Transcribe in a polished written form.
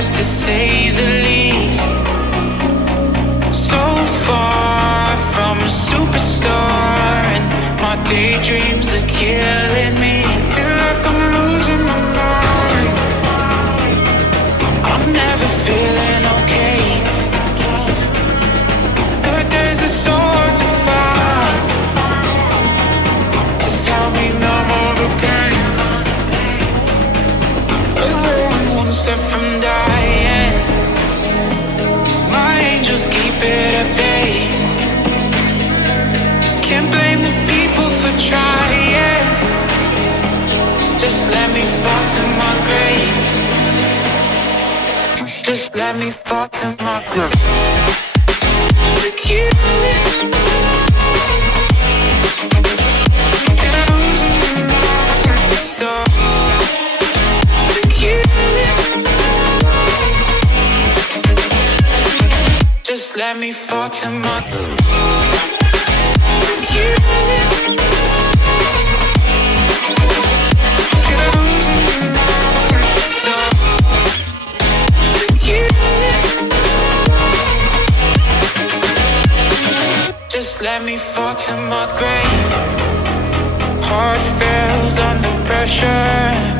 just to say the least. So far from a superstar, and my daydreams are killing me. Feel like I'm losing my mind. I'm never feeling okay. Good days are so hard to find. Just help me numb all the pain. I'm only one step from dying. My angels keep it at bay. Can't blame the people for trying. Just let me fall to my grave. Just let me fall to my grave. To kill it. Get losing my mind. Stop. To kill it. Just let me fall to my grave. To kill it. Get losing my mind. Stop. To kill it. Just let me fall to my grave. Heart fails under pressure.